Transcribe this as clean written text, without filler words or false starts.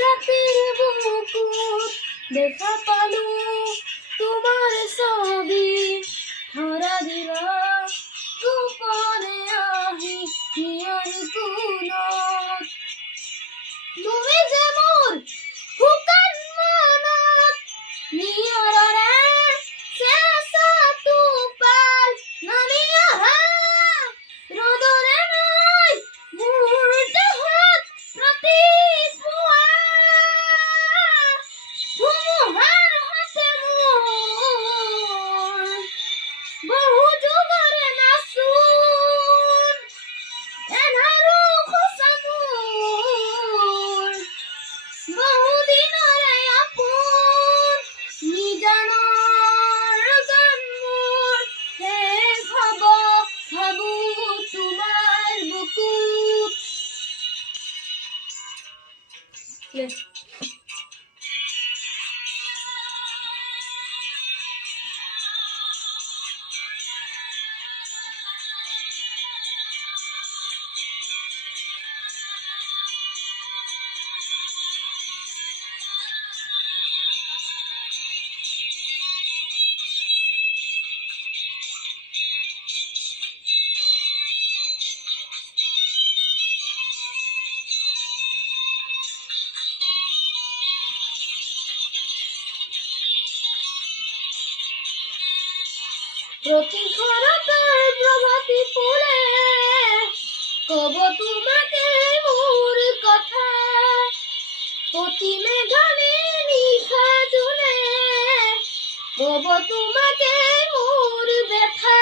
রাতের বুকুত দেখা পালো তোমার ছবি ধরা দিলা গোপনে আহি হিয়ার কোনত তুমি যে মোর শুকান মনত নিয়ৰৰে চেঁচা টোপাল নামি অহা ৰ'দৰে মই মোৰ দেহত ৰাতিপুৱা ধুমুহাৰ হাতে মোৰ বহু যুগৰে নাচোন এন্ধাৰো সঁচা মোৰ বহু দিনৰে আপোন নিজানৰ গান মোৰ শেষ হ'ব ভাবো তোমাৰ বুকুত প্ৰতি ঘৰতৰ প্ৰভাতী ফুলে কব তোমাকে মোৰ কথা প্ৰতি মেঘানে নিশা জোনে কব তোমাকে মোৰ ব্যথা